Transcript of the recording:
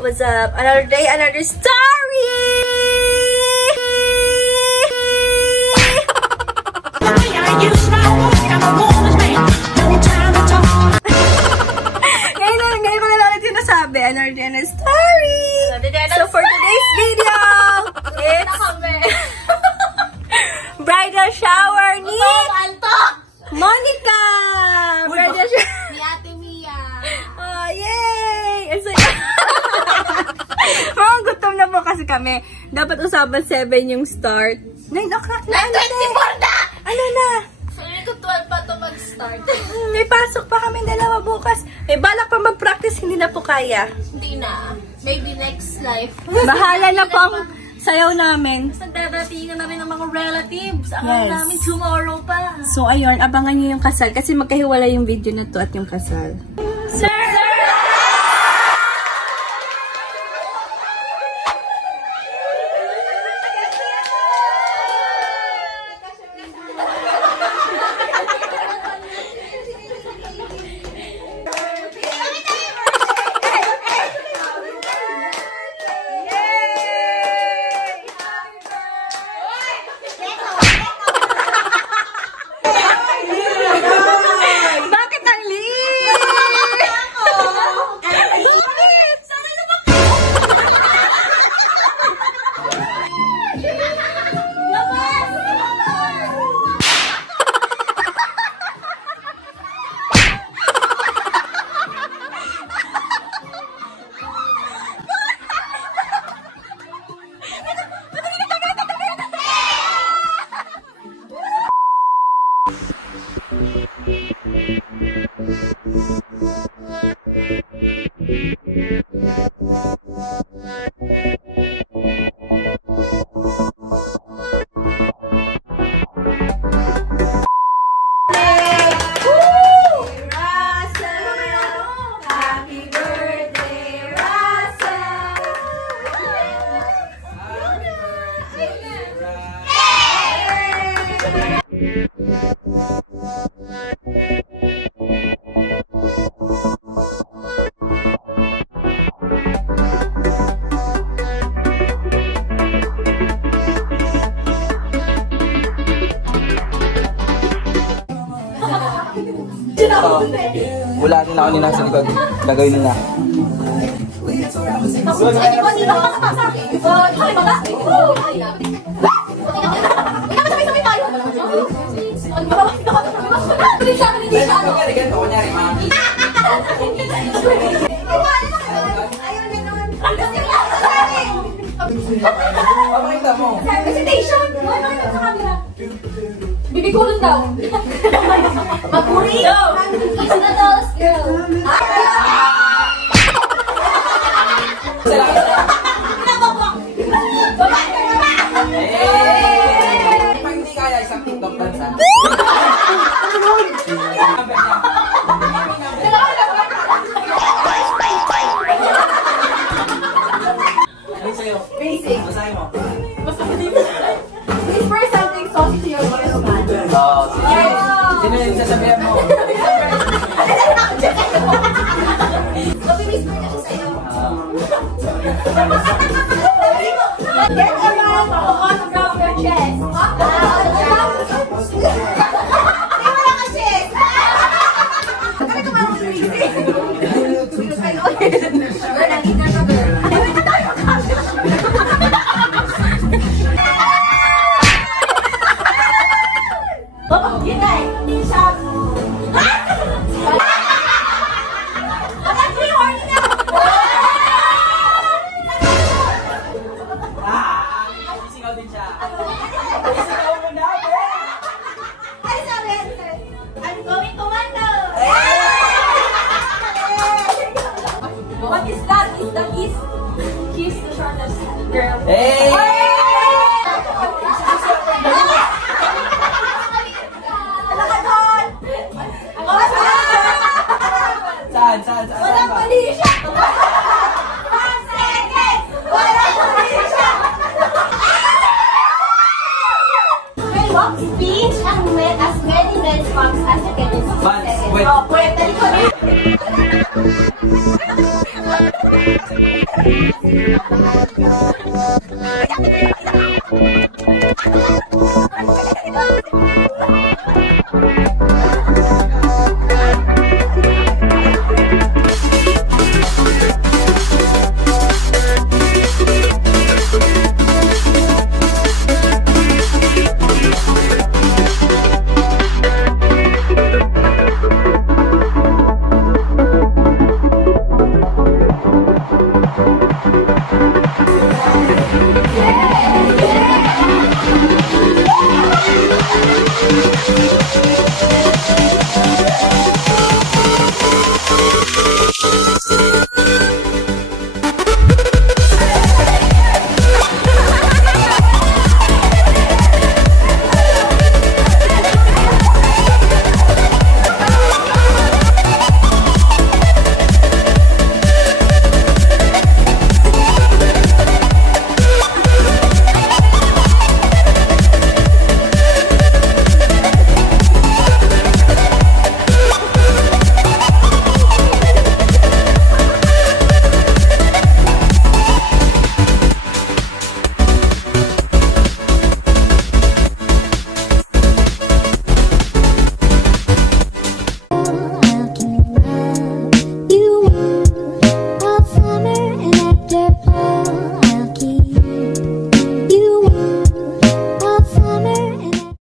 What's up? Another day, another story! Ngayon ko na lang sinasabi, another day, another story! So for today's video, it's bridal shower ni Monica! Bridal shower ni Ate Mia! Oh, yay! Mga gutom na po kasi kami. Dapat usapan 7 yung start. 9 o'clock na. 9:24 na! Ano na? Sabi ko 12 pa ito mag-start. May pasok pa kami dalawa bukas. May balak pa mag-practice, hindi na po kaya. Hindi na. Maybe next life. Bahala na po ang sayaw namin. Nagdadatingan na rin ng mga relatives. Ang namin tomorrow pa. So ayun, abangan nyo yung kasal. Kasi magkahiwala yung video na to at yung kasal. Sir! Wala rin ako nila sa likod. Gagawin nila. Papakita mo. Presentation! Papakita sa camera. Bibigulon daw. Magpuri! It's the dolls girl. Pag hindi kaya isang TikTok dansa. Ano sa'yo? Basic. Basahin mo. Please pour something saucy to your voice, man. Sino yung sasabihan mo? Mabilis mo na siya sa'yo. Get around the bottom of your chest. Wala ka chest. Kami tumawag sa easy. Girl, nandito na girl. Hindi tayo camera. Yun nga eh. Siya. Isigaw din siya. Ay, sabi. I'm going to Mando. What is that? Is the kiss the shortest girl? Hey! Saan? Walang mali siya! 1 second! Walang mali siya! Well, walk speech and as many men's walks as you can in 6 seconds. Wait. Pwede ko na.